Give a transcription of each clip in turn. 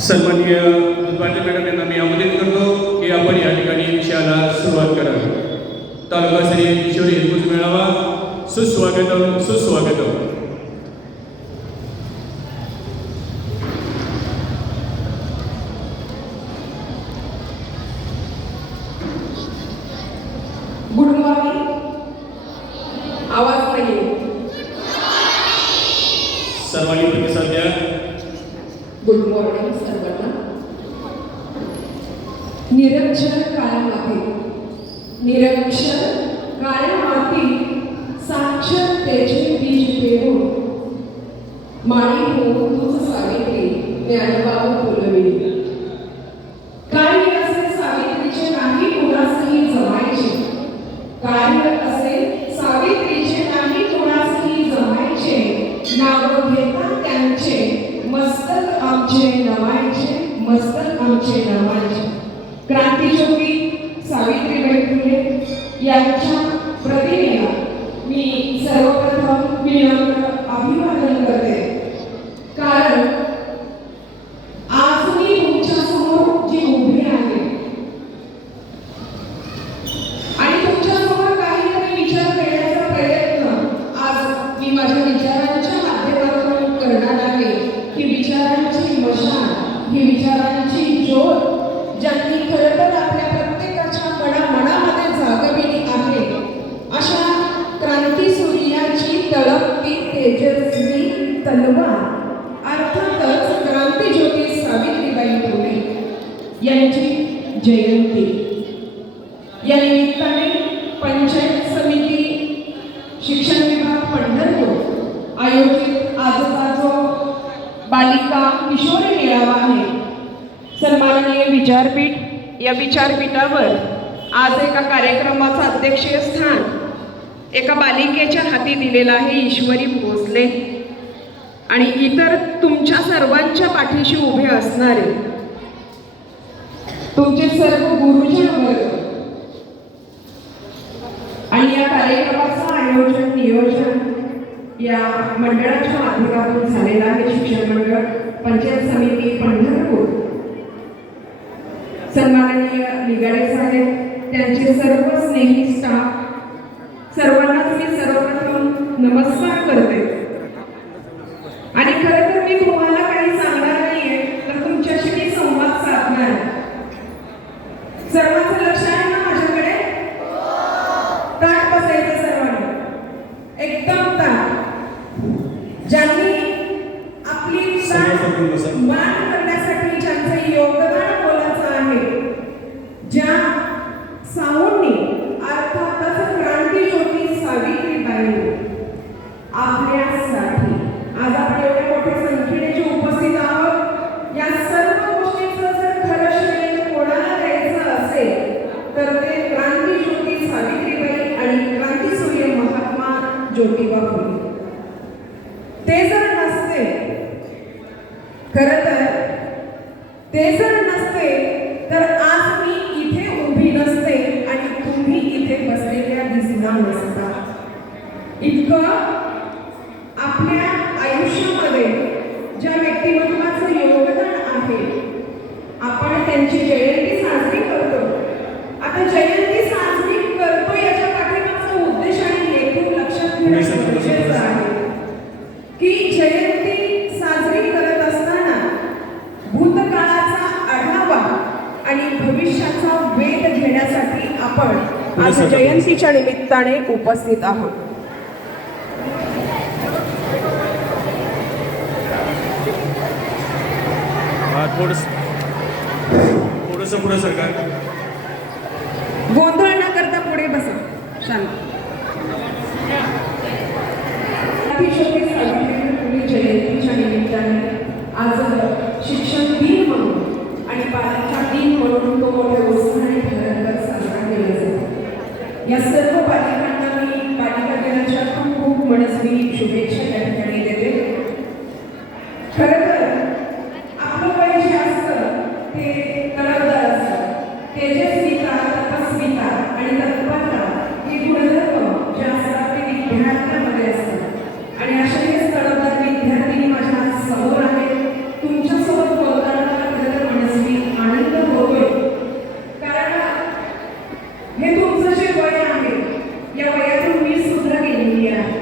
सन्माननीय पाटील मॅडम यांना मी आमंत्रित करतो की आपण या ठिकाणी विषयाला सुरुवात करावी. तालुकास्तरीय किशोर हिरपूज मेळावा. सुस्वागतम सुस्वागतम. गुड मॉर्निंग आवाज नाही. सर्वांनी प्रतिसाद द्या. गुड मॉर्निंग त्याचे बीज पेरून हो, माळी हो तूच सावित्री ज्ञानबाबू फुलविली कार्य असे सावित्रीचे नाही कोणासही जमायचे. कार्य असे सावित्रीचे नाही कोणासही जमायचे. नाव घेता त्यांचे मस्तक आमचे नवायचे मस्तक आमचे नवायचे क्रांतिज्योती सावित्रीबाई फुले यांच्या प्रतिमेला मी सर्वप्रथम विनम्र अभिवादन करते कारण आज मी तुमच्यासमोर जी उभी आहे आणि तुमच्यासमोर काहीतरी विचार करण्याचा प्रयत्न आज मी माझ्या विचारांच्या माध्यमातून करणार आहे ही विचारांची मशाल ही विचारांची ज्योत ज्यांनी खरं तर आपल्या प्रत्येकाच्या मना मनामध्ये जागविली आहे अशा क्रांती सूर्याची तळपती तेजस्वी तलवार अर्थातच क्रांतीज्योती सावित्रीबाई फुले यांची जयंती या निमित्ताने पंचायत समिती शिक्षण विभाग पंढरपूर. आयोजित आजचा जो बालिका किशोर मेळावा आहे सन्माननीय विचारपीठ या विचारपीठावर आज एका कार्यक्रमाचं अध्यक्षीय स्थान एका बालिकेच्या हाती दिलेलं आहे ईश्वरी भोसले. आणि इतर तुमच्या सर्वांच्या पाठीशी उभे असणारे तुमचे सर्व गुरुजन वर्ग आणि या कार्यक्रमाचं आयोजन नियोजन या मंडळाच्या माध्यमातून झालेलं आहे शिक्षण मंडळ पंचायत समिती पंढरपूर. सन्माननीय निगाडे साहेब त्यांचे सर्व स्नेही स्टाफ सर्वांनाच मी सर्वप्रथम नमस्कार करते आणि खरं तर मी तुम्हाला काही सांगणार नाहीये तर तुमच्याशी मी संवाद साधणार आहे. सर्वांचं लक्ष आहे ना माझ्याकडे ताट बसायचं सर्वांनी एकदम ताट ज्यांनी आपली सर्वांसाठी बसा. ताट मान करण्यासाठी ज्यांचं योगदान मोलाचं आहे ज्या साऊंनी अर्थातच क्रांतीज्योती सावित्रीबाई आपल्यासाठी आज आपण एवढ्या मोठ्या संख्येने जे उपस्थित आहोत या सर्व गोष्टीचं जर खरं श्रेय कोणाला द्यायचं असेल तर ते क्रांतीज्योती सावित्रीबाई आणि क्रांतीसूर्य महात्मा ज्योतिबा फुले ते जर नसते खरं तर ते जर नसते तर आज मी इथे उभी नसते आणि तुम्ही इथे बसलेल्या दिसणार नसता. इतकं आपल्या आयुष्यामध्ये ज्या व्यक्तिमत्वाचं योगदान आहे आपण त्यांची जयंती साजरी करतो आता जयंती साजरी करतो याच्या पाठीमागचा उद्देश आणि हेतू लक्षात घेणं गरजेचं आहे की जयंती साजरी करत असताना भूतकाळाचा आढावा आणि भविष्याचा वेध घेण्यासाठी आपण आज जयंतीच्या निमित्ताने उपस्थित आहोत. थोडस थोडंसं पुढं सरकार गोंधळ न करता पुढे बसा. शांत. जयंतीच्या निमित्ताने आज शिक्षण दिन म्हणून आणि बालिका दिन म्हणून तो मोठ्या उत्साहाने जातो या सर्व बालिकांना मी yeah.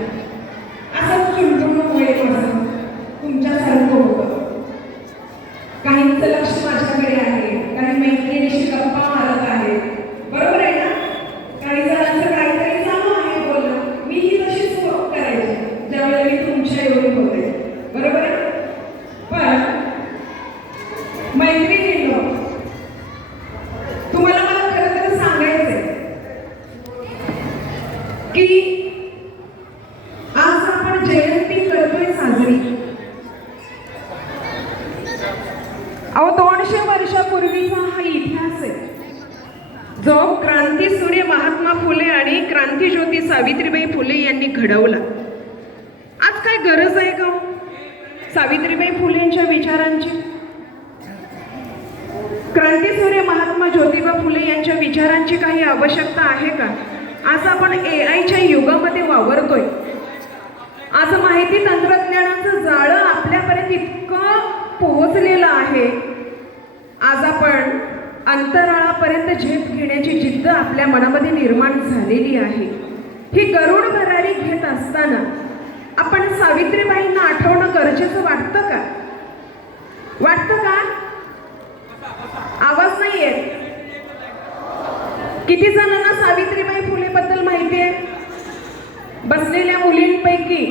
आणि क्रांतीज्योती सावित्रीबाई फुले यांनी घडवला. आज काय गरज आहे का हो? सावित्रीबाई फुलेंच्या विचारांची? क्रांतीसूर्य महात्मा ज्योतिबा फुले यांच्या विचारांची काही आवश्यकता आहे का? आज आपण ए आयच्या युगामध्ये वावरतोय. आज माहिती तंत्रज्ञानाचं जाळं आपल्यापर्यंत इतकं पोहोचलेलं आहे. आज आपण अंतराळापर्यंत झेप घेण्याची जिद्द आपल्या मनामध्ये निर्माण झालेली आहे. ही गरुड भरारी घेत असताना आपण सावित्रीबाईंना आठवणं गरजेचं वाटतं का? वाटतं का? आवाज नाही येत किती जणांना सावित्रीबाई फुले बद्दल माहिती आहे बसलेल्या मुलींपैकी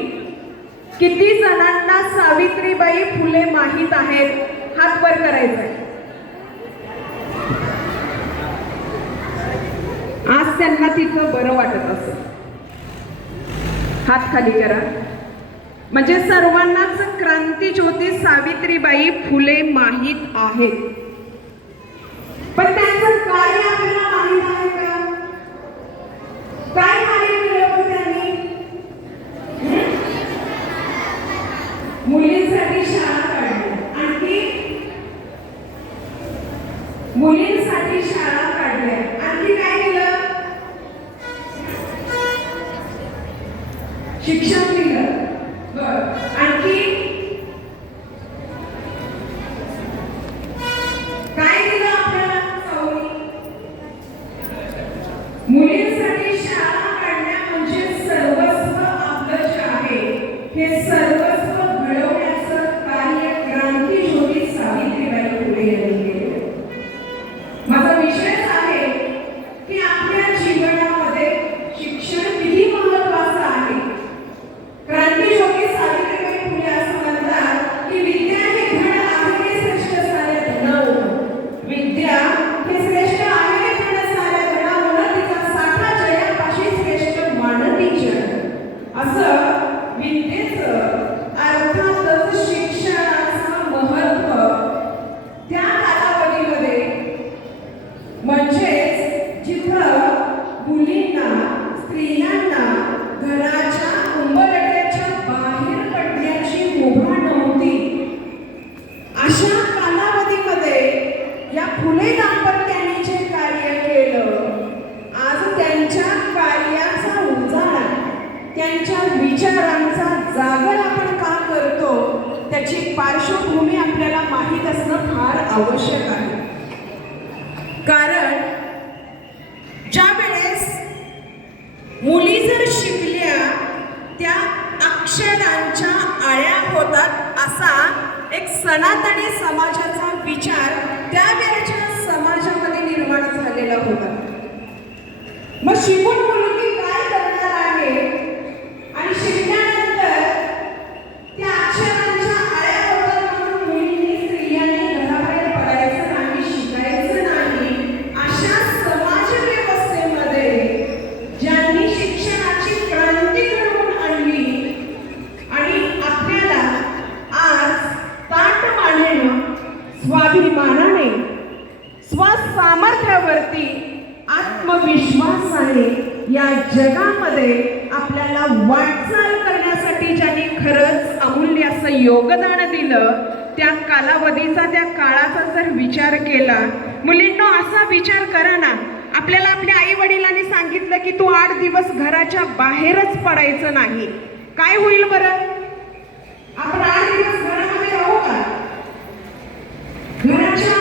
किती जणांना सावित्रीबाई फुले माहीत आहेत? हात वर करायचा आहे आज त्यांना तिथं बरं वाटत असेल हात खाली करा. म्हणजे सर्वांनाच क्रांती ज्योती सावित्रीबाई फुले माहीत आहेत. पण त्यांचं कार्य आपल्याला माहीत आहे का? काय कार्य केलं त्यांनी? मुलींसाठी शाळा काढली. आणखी? मुलींसाठी शाळा काढल्या. आणखी काय केलं? शिक्षण दिलं आणखी? काय दिलं आपल्याला मुलींसाठी शाळा काढण्या म्हणजे सर्वस्व आपलं जे आहे हे सर्वस्व घडवण्याचं कार्य क्रांती ज्योती सावित्रीबाई फुले यांनी केलं माझा विषयच आहे की आपल्या जीवनामध्ये शिक्षण किती महत्वाचं आहे क्रांती ज्योती सावित्रीबाई फुले असं म्हणतात की विद्या ही धन आहे ते श्रेष्ठ सारे धनावून विद्या हे श्रेष्ठ आहे धन साऱ्या धनावून तिचा साठा जयापाशी श्रेष्ठ मानती जन असं विद्येचं अर्थातच शिक्षणाचं महत्त्व त्या कालावधीमध्ये म्हणजेच जिथं मुलींना स्त्रियांना घराच्या उंबरठ्याच्या बाहेर पडण्याची मुभा नव्हती अशा कालावधीमध्ये या फुले दाम्पत्याने जे कार्य केलं आज त्यांच्या कार्याचा उजाळा त्यांच्या विचारांचा जागर आपण का करतो त्याची पार्श्वभूमी आपल्याला माहीत असणं फार आवश्यक आहे. कारण ज्या वेळेस मुली जर शिकल्या त्या अक्षरांच्या आळ्या होतात असा एक सनातनी समाजाचा विचार त्यावेळेच्या समाजामध्ये निर्माण झालेला होता मग शिकून मुलगी काय करणार आहे? आणि शिकल्यानंतर त्या अक्षरांच्या आळ्या होतात म्हणून मुलींनी स्त्रियांनी घराबाहेर पडायचं नाही शिकायचं नाही अशा समाज व्यवस्थेमध्ये ज्यांनी शिक्षणाची क्रांती घडवून आणली आणि आपल्याला आज ताट मांडणं स्वाभिमानाने स्वसामर्थ्यावरती आत्मविश्वासाने या जगामध्ये आपल्याला वाटचाल करण्यासाठी ज्यांनी खरंच अमूल्य असं योगदान दिलं त्या कालावधीचा त्या काळाचा जर विचार केला मुलींनो असा विचार करा ना. आपल्याला आपल्या आई वडिलांनी सांगितलं की तू आठ दिवस घराच्या बाहेरच पडायचं नाही. काय होईल बरं? आपण आठ दिवस घरामध्ये राहू का? घराच्या